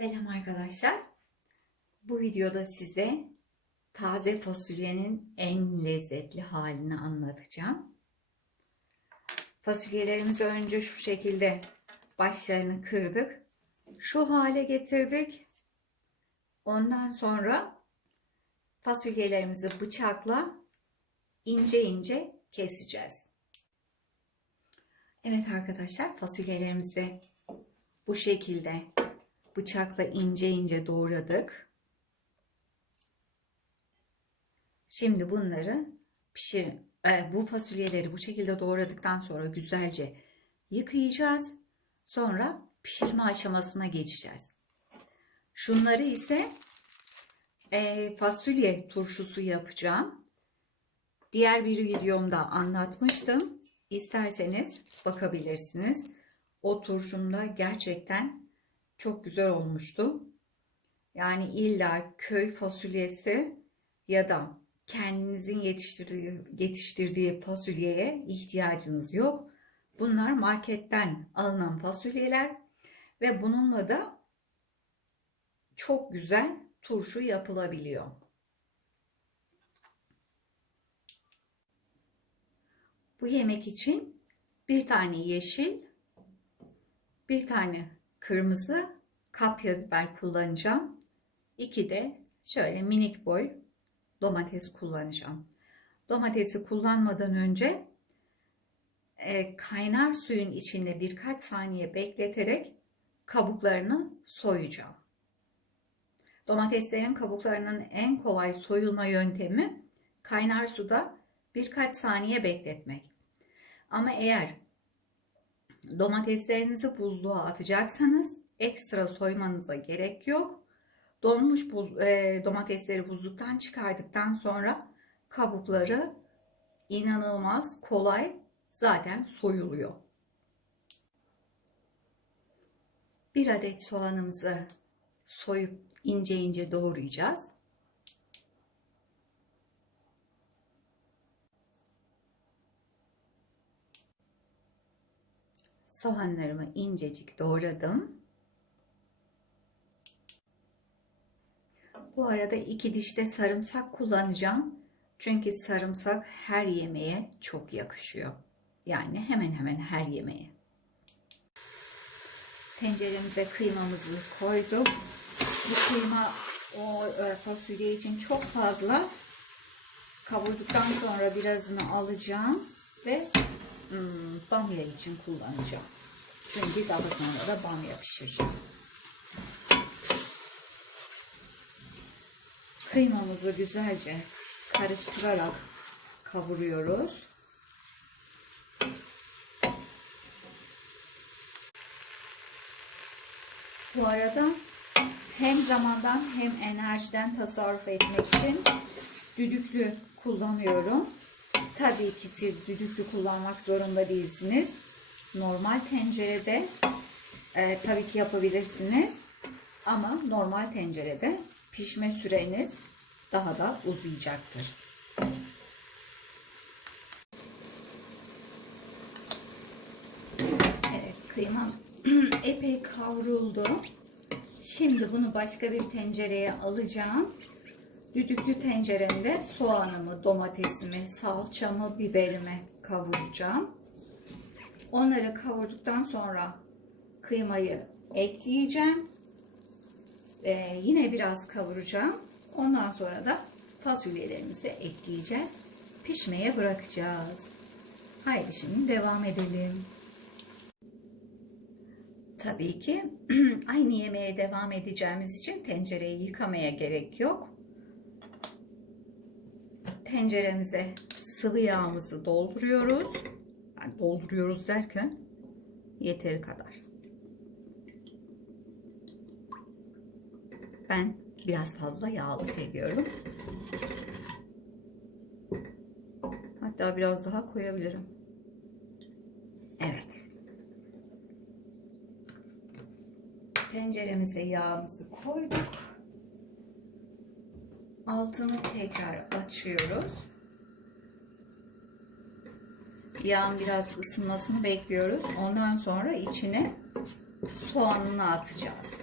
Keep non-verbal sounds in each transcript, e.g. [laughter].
Selam arkadaşlar. Bu videoda size taze fasulyenin en lezzetli halini anlatacağım. Fasulyelerimizi önce şu şekilde başlarını kırdık. Şu hale getirdik. Ondan sonra fasulyelerimizi bıçakla ince ince keseceğiz. Evet arkadaşlar fasulyelerimizi bu şekilde bıçakla ince ince doğradık. Şimdi bunları pişir e, bu fasulyeleri bu şekilde doğradıktan sonra güzelce yıkayacağız. Sonra pişirme aşamasına geçeceğiz. Şunları ise e, fasulye turşusu yapacağım. Diğer bir videomda anlatmıştım. İsterseniz bakabilirsiniz. O turşumda gerçekten çok güzel olmuştu. Yani illa köy fasulyesi ya da kendinizin yetiştirdiği, yetiştirdiği fasulyeye ihtiyacınız yok. Bunlar marketten alınan fasulyeler ve bununla da çok güzel turşu yapılabiliyor. Bu yemek için bir tane yeşil, bir tane kırmızı kapya biber kullanacağım. İki de şöyle minik boy domates kullanacağım. Domatesi kullanmadan önce e, kaynar suyun içinde birkaç saniye bekleterek kabuklarını soyacağım. Domateslerin kabuklarının en kolay soyulma yöntemi kaynar suda birkaç saniye bekletmek. Ama eğer domateslerinizi buzluğa atacaksanız ekstra soymanıza gerek yok. Donmuş buz, e, domatesleri buzluktan çıkardıktan sonra kabukları inanılmaz kolay zaten soyuluyor. Bir adet soğanımızı soyup ince ince doğrayacağız. Soğanlarımı incecik doğradım. Bu arada iki dişte sarımsak kullanacağım. Çünkü sarımsak her yemeğe çok yakışıyor. Yani hemen hemen her yemeğe. Tenceremize kıymamızı koyduk. Bu kıyma o e, fasulye için çok fazla. Kavurduktan sonra birazını alacağım ve hmm, bamya için kullanacağım. Çünkü daha sonra da bamya pişireceğim. Kıymamızı güzelce karıştırarak kavuruyoruz. Bu arada hem zamandan hem enerjiden tasarruf etmek için düdüklü kullanıyorum. Tabii ki siz düdüklü kullanmak zorunda değilsiniz. Normal tencerede e, tabii ki yapabilirsiniz. Ama normal tencerede pişme süreniz daha da uzayacaktır. Evet, kıymam [clears throat] epey kavruldu. Şimdi bunu başka bir tencereye alacağım. Düdüklü tenceremde soğanımı, domatesimi, salçamı, biberimi kavuracağım. Onları kavurduktan sonra kıymayı ekleyeceğim. Ee, yine biraz kavuracağım. Ondan sonra da fasulyelerimizi ekleyeceğiz. Pişmeye bırakacağız. Haydi şimdi devam edelim. Tabii ki [clears throat] aynı yemeğe devam edeceğimiz için tencereyi yıkamaya gerek yok. Tenceremize sıvı yağımızı dolduruyoruz. Yani dolduruyoruz derken yeteri kadar. Ben biraz fazla yağlı seviyorum. Hatta biraz daha koyabilirim. Evet. Tenceremize yağımızı koyduk altını tekrar açıyoruz. Yağın biraz ısınmasını bekliyoruz. Ondan sonra içine soğanını atacağız.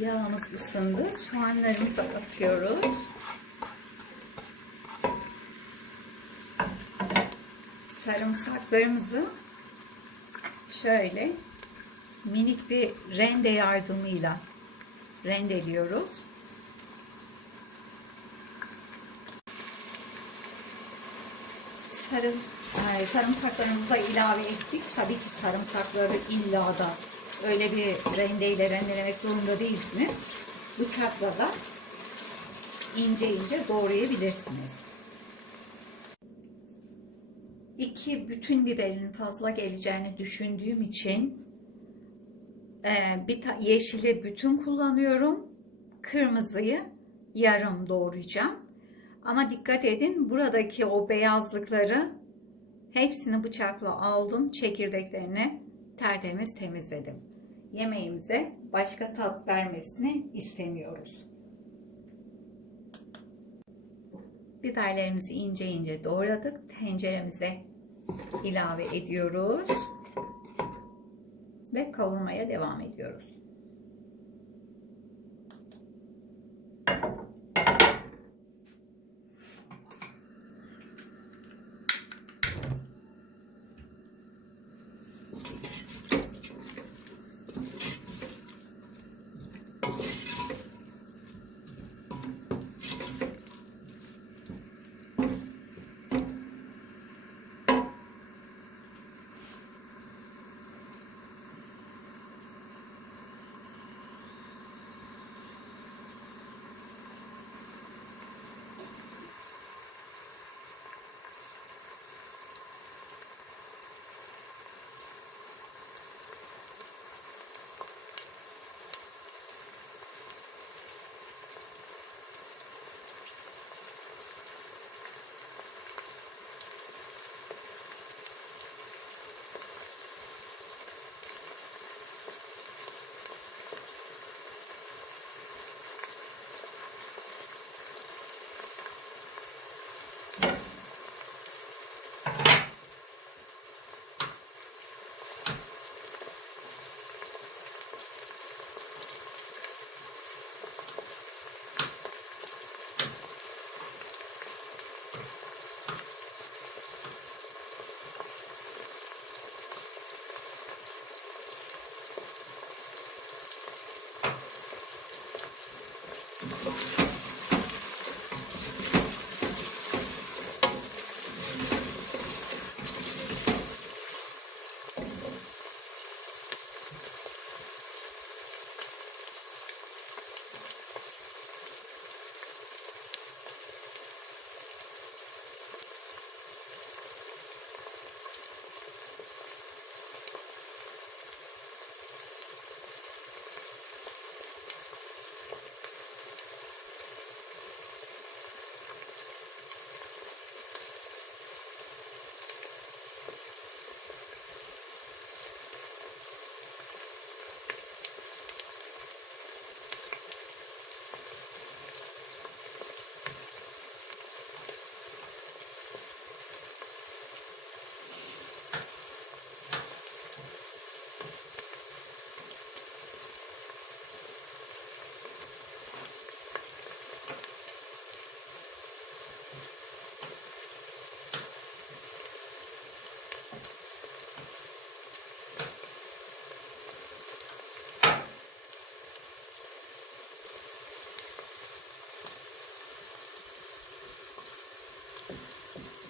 Yağımız ısındı. Soğanlarımızı atıyoruz. Sarımsaklarımızı şöyle minik bir rende yardımıyla rendeliyoruz. Sarım, ay, sarımsaklarımızı da ilave ettik. Tabii ki sarımsakları illa da öyle bir rendeyle rendelemek zorunda değilsiniz. Bıçakla da ince ince doğrayabilirsiniz. İki bütün biberin fazla geleceğini düşündüğüm için e, bir yeşili bütün kullanıyorum. Kırmızıyı yarım doğrayacağım. Ama dikkat edin buradaki o beyazlıkları hepsini bıçakla aldım. Çekirdeklerini tertemiz temizledim. Yemeğimize başka tat vermesini istemiyoruz. Biberlerimizi ince ince doğradık. Tenceremize ilave ediyoruz. Ve kavurmaya devam ediyoruz.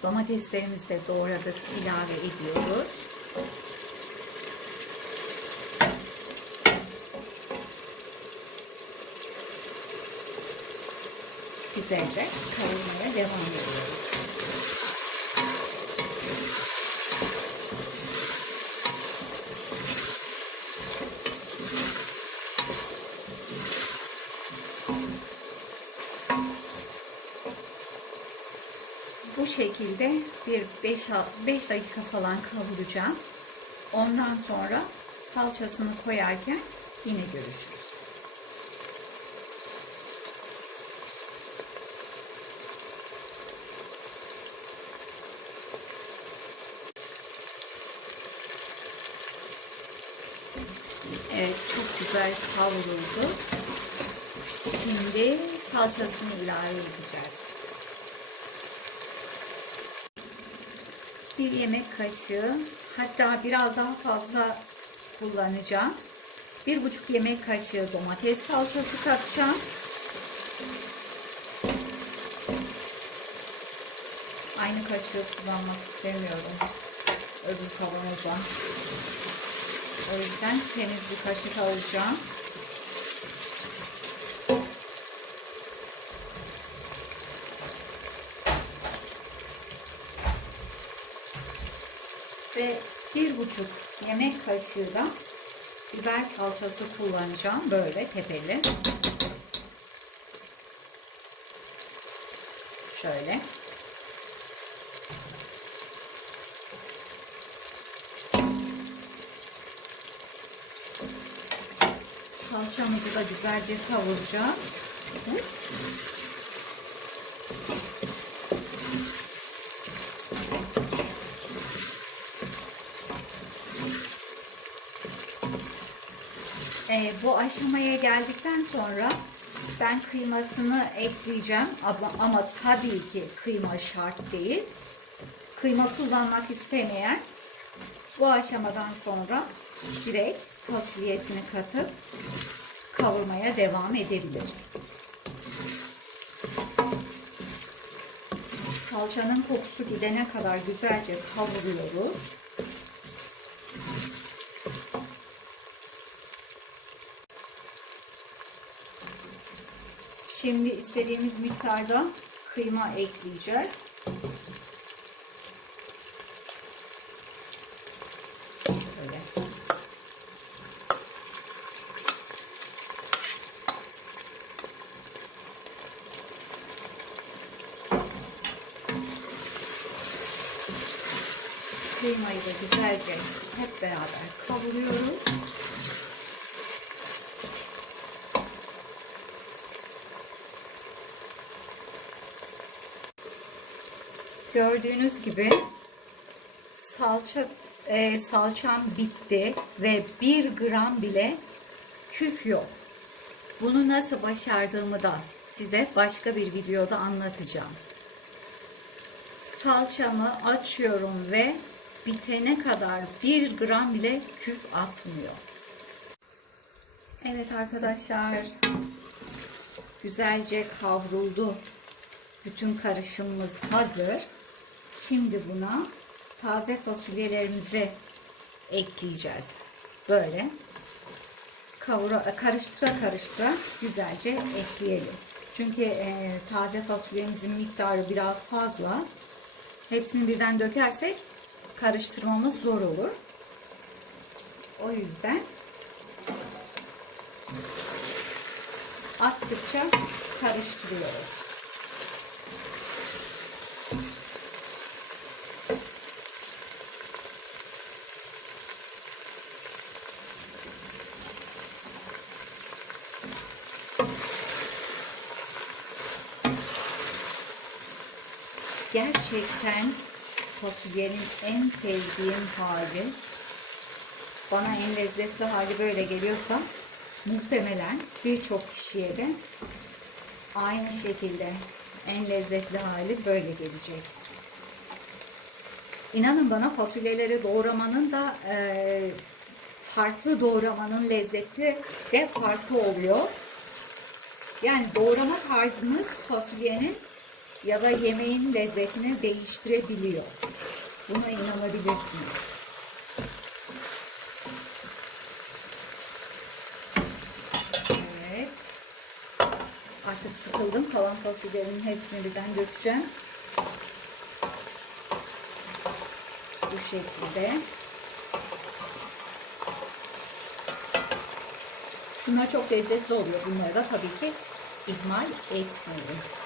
Domateslerimizi de doğradık, ilave ediyoruz. Güzelce kavurmaya devam ediyoruz. Şekilde bir 5 5 dakika falan kavuracağım. Ondan sonra salçasını koyarken yine görüşürüz. Evet çok güzel kavruldu. Şimdi salçasını ilave edeceğiz. Bir yemek kaşığı hatta biraz daha fazla kullanacağım. Bir buçuk yemek kaşığı domates salçası katacağım. Aynı kaşığı kullanmak istemiyorum. Öbür kavanoza. O yüzden temiz bir kaşık alacağım. Ve bir buçuk yemek kaşığı da biber salçası kullanacağım. Böyle tepeli. Şöyle. Salçamızı da güzelce kavuracağım. Ee, bu aşamaya geldikten sonra ben kıymasını ekleyeceğim ama, ama tabii ki kıyma şart değil. Kıyma kullanmak istemeyen bu aşamadan sonra direkt fasulyesini katıp kavurmaya devam edebilir. Salçanın kokusu gidene kadar güzelce kavuruyoruz. Şimdi istediğimiz miktarda kıyma ekleyeceğiz. Böyle. Kıymayı da güzelce hep beraber kavuruyoruz. Gördüğünüz gibi salça e, salçam bitti ve bir gram bile küf yok. Bunu nasıl başardığımı da size başka bir videoda anlatacağım. Salçamı açıyorum ve bitene kadar bir gram bile küf atmıyor. Evet arkadaşlar güzelce kavruldu. Bütün karışımımız hazır. Şimdi buna taze fasulyelerimizi ekleyeceğiz. Böyle kavura, karıştıra karıştıra güzelce ekleyelim. Çünkü e, taze fasulyemizin miktarı biraz fazla. Hepsini birden dökersek karıştırmamız zor olur. O yüzden attıkça karıştırıyoruz. Gerçekten fasulyenin en sevdiğim hali. Bana en lezzetli hali böyle geliyorsa muhtemelen birçok kişiye de aynı şekilde en lezzetli hali böyle gelecek. İnanın bana fasulyeleri doğramanın da e, farklı doğramanın lezzeti de farklı oluyor. Yani doğrama tarzınız fasulyenin ya da yemeğin lezzetini değiştirebiliyor. Buna inanabilirsiniz. Evet. Artık sıkıldım. Kalan fasulyelerin hepsini birden dökeceğim. Bu şekilde. Şunlar çok lezzetli oluyor. Bunları da tabii ki ihmal etmeyin.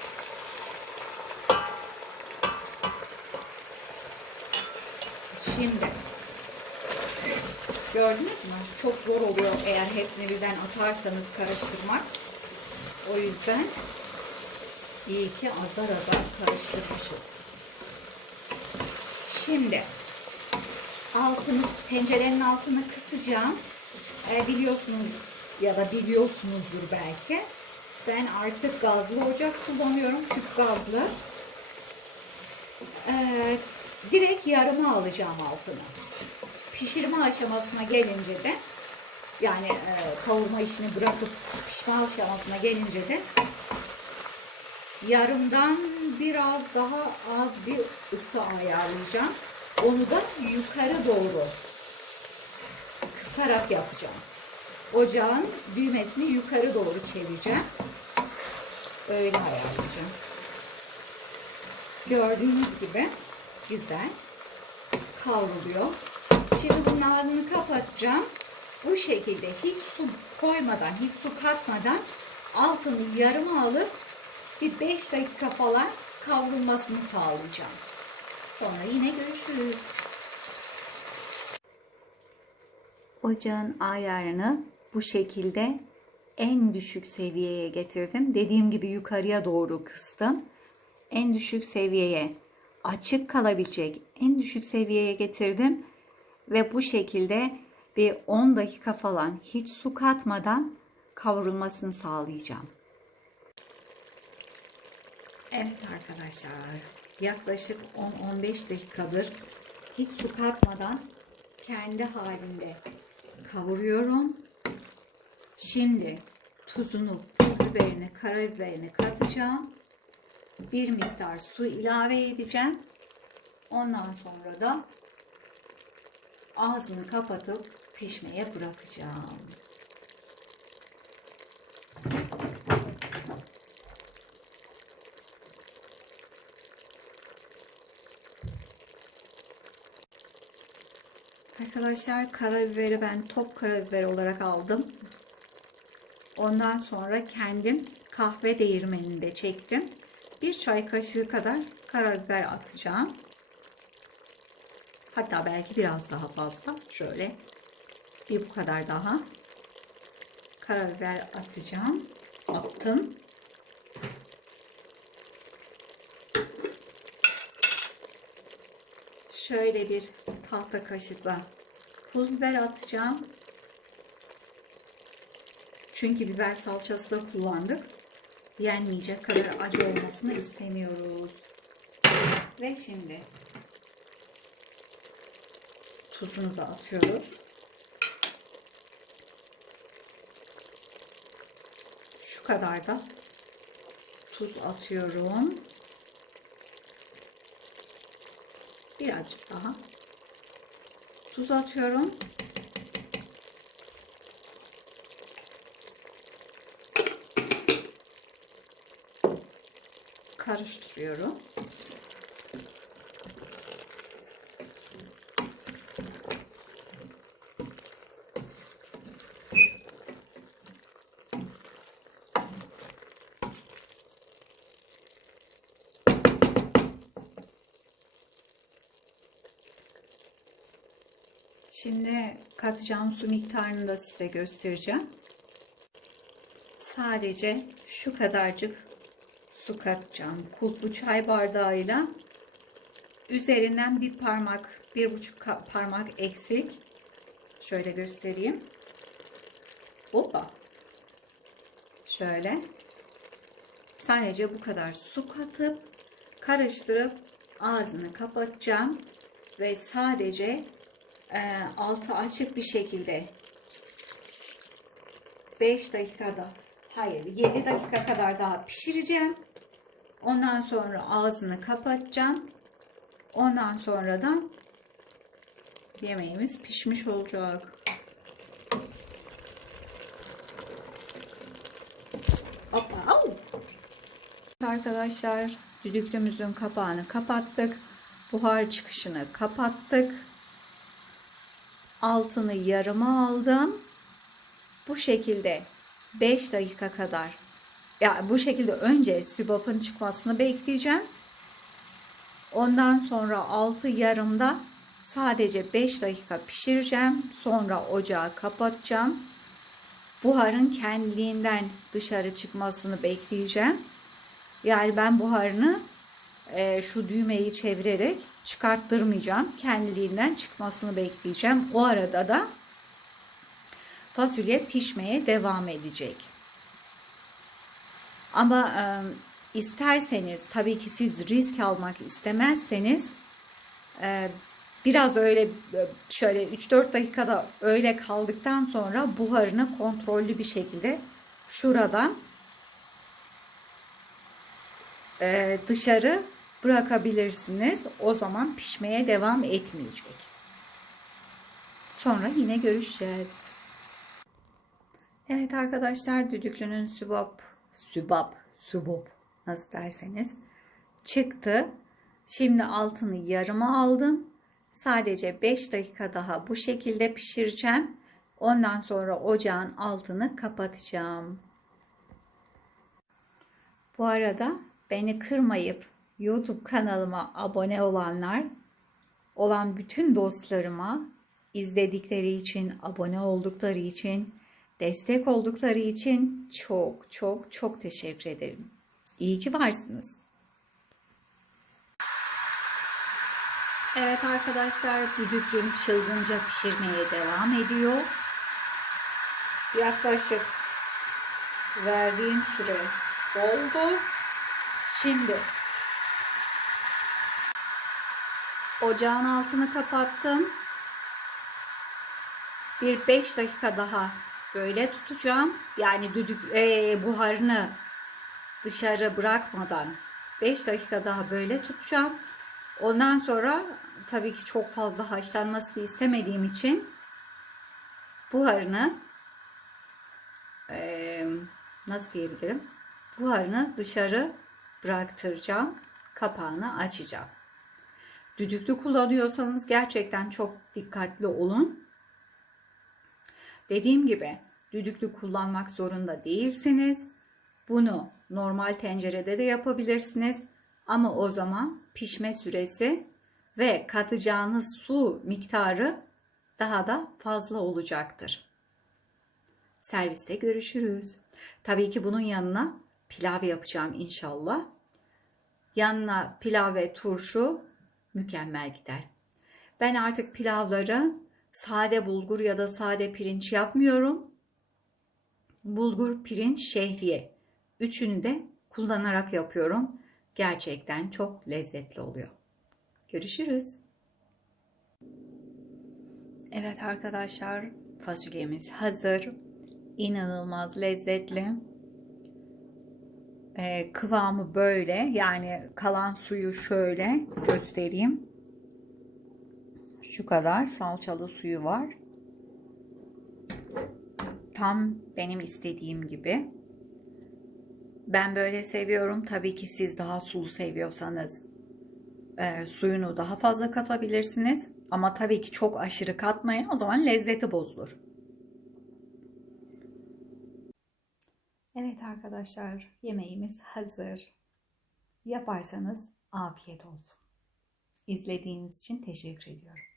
Şimdi gördünüz mü? Çok zor oluyor eğer hepsini birden atarsanız karıştırmak. O yüzden iyi ki azar azar karıştırmışız. Şimdi altını tencerenin altını kısacağım. E, biliyorsunuz ya da biliyorsunuzdur belki. Ben artık gazlı ocak kullanıyorum. Tüp gazlı. Ee, direkt yarıma alacağım altını. Pişirme aşamasına gelince de yani e, kavurma işini bırakıp pişme aşamasına gelince de yarımdan biraz daha az bir ısı ayarlayacağım. Onu da yukarı doğru kısarak yapacağım. Ocağın düğmesini yukarı doğru çevireceğim. Öyle ayarlayacağım. Gördüğünüz gibi güzel kavruluyor. Şimdi bunun ağzını kapatacağım. Bu şekilde hiç su koymadan, hiç su katmadan altını yarıma alıp bir 5 dakika falan kavrulmasını sağlayacağım. Sonra yine görüşürüz. Ocağın ayarını bu şekilde en düşük seviyeye getirdim. Dediğim gibi yukarıya doğru kıstım. En düşük seviyeye açık kalabilecek en düşük seviyeye getirdim ve bu şekilde bir 10 dakika falan hiç su katmadan kavrulmasını sağlayacağım. Evet arkadaşlar yaklaşık 10-15 dakikadır hiç su katmadan kendi halinde kavuruyorum. Şimdi tuzunu, pul biberini, karabiberini katacağım. Bir miktar su ilave edeceğim. Ondan sonra da ağzını kapatıp pişmeye bırakacağım. Arkadaşlar karabiberi ben top karabiber olarak aldım. Ondan sonra kendim kahve değirmeninde çektim. Bir çay kaşığı kadar karabiber atacağım. Hatta belki biraz daha fazla. Şöyle bir bu kadar daha karabiber atacağım. Attım. Şöyle bir tahta kaşıkla pul biber atacağım. Çünkü biber salçası da kullandık. Yenmeyecek kadar acı olmasını istemiyoruz. Ve şimdi tuzunu da atıyoruz. Şu kadar da tuz atıyorum. Birazcık daha tuz atıyorum. Karıştırıyorum. Şimdi katacağım su miktarını da size göstereceğim. Sadece şu kadarcık su katacağım. Kulplu çay bardağıyla üzerinden bir parmak, bir buçuk parmak eksik. Şöyle göstereyim. Hoppa. Şöyle. Sadece bu kadar su katıp karıştırıp ağzını kapatacağım ve sadece e, altı açık bir şekilde 5 dakikada hayır 7 dakika kadar daha pişireceğim. Ondan sonra ağzını kapatacağım. Ondan sonra da yemeğimiz pişmiş olacak. Arkadaşlar düdüklümüzün kapağını kapattık. Buhar çıkışını kapattık. Altını yarıma aldım. Bu şekilde 5 dakika kadar ya bu şekilde önce sübapın çıkmasını bekleyeceğim. Ondan sonra altı yarımda sadece 5 dakika pişireceğim. Sonra ocağı kapatacağım. Buharın kendiliğinden dışarı çıkmasını bekleyeceğim. Yani ben buharını e, şu düğmeyi çevirerek çıkarttırmayacağım. Kendiliğinden çıkmasını bekleyeceğim. O arada da fasulye pişmeye devam edecek. Ama e, isterseniz tabii ki siz risk almak istemezseniz e, biraz öyle şöyle 3-4 dakikada öyle kaldıktan sonra buharını kontrollü bir şekilde şuradan e, dışarı bırakabilirsiniz. O zaman pişmeye devam etmeyecek. Sonra yine görüşeceğiz. Evet arkadaşlar düdüklünün sübap, sübap, subop nasıl derseniz çıktı. Şimdi altını yarıma aldım. Sadece 5 dakika daha bu şekilde pişireceğim. Ondan sonra ocağın altını kapatacağım. Bu arada beni kırmayıp YouTube kanalıma abone olanlar, olan bütün dostlarıma izledikleri için, abone oldukları için, destek oldukları için çok çok çok teşekkür ederim. İyi ki varsınız. Evet arkadaşlar düdüklüm çılgınca pişirmeye devam ediyor. Yaklaşık verdiğim süre oldu. Şimdi ocağın altını kapattım. Bir 5 dakika daha böyle tutacağım. Yani düdük e, buharını dışarı bırakmadan 5 dakika daha böyle tutacağım. Ondan sonra tabii ki çok fazla haşlanmasını istemediğim için buharını e, nasıl diyebilirim? Buharını dışarı bıraktıracağım. Kapağını açacağım. Düdüklü kullanıyorsanız gerçekten çok dikkatli olun. Dediğim gibi düdüklü kullanmak zorunda değilsiniz. Bunu normal tencerede de yapabilirsiniz. Ama o zaman pişme süresi ve katacağınız su miktarı daha da fazla olacaktır. Serviste görüşürüz. Tabii ki bunun yanına pilav yapacağım inşallah. Yanına pilav ve turşu mükemmel gider. Ben artık pilavları sade bulgur ya da sade pirinç yapmıyorum. Bulgur, pirinç, şehriye. Üçünü de kullanarak yapıyorum. Gerçekten çok lezzetli oluyor. Görüşürüz. Evet arkadaşlar fasulyemiz hazır. İnanılmaz lezzetli. Ee, kıvamı böyle yani kalan suyu şöyle göstereyim. Şu kadar salçalı suyu var. Tam benim istediğim gibi. Ben böyle seviyorum. Tabii ki siz daha sulu seviyorsanız e, suyunu daha fazla katabilirsiniz. Ama tabii ki çok aşırı katmayın. O zaman lezzeti bozulur. Evet arkadaşlar yemeğimiz hazır. Yaparsanız afiyet olsun. İzlediğiniz için teşekkür ediyorum.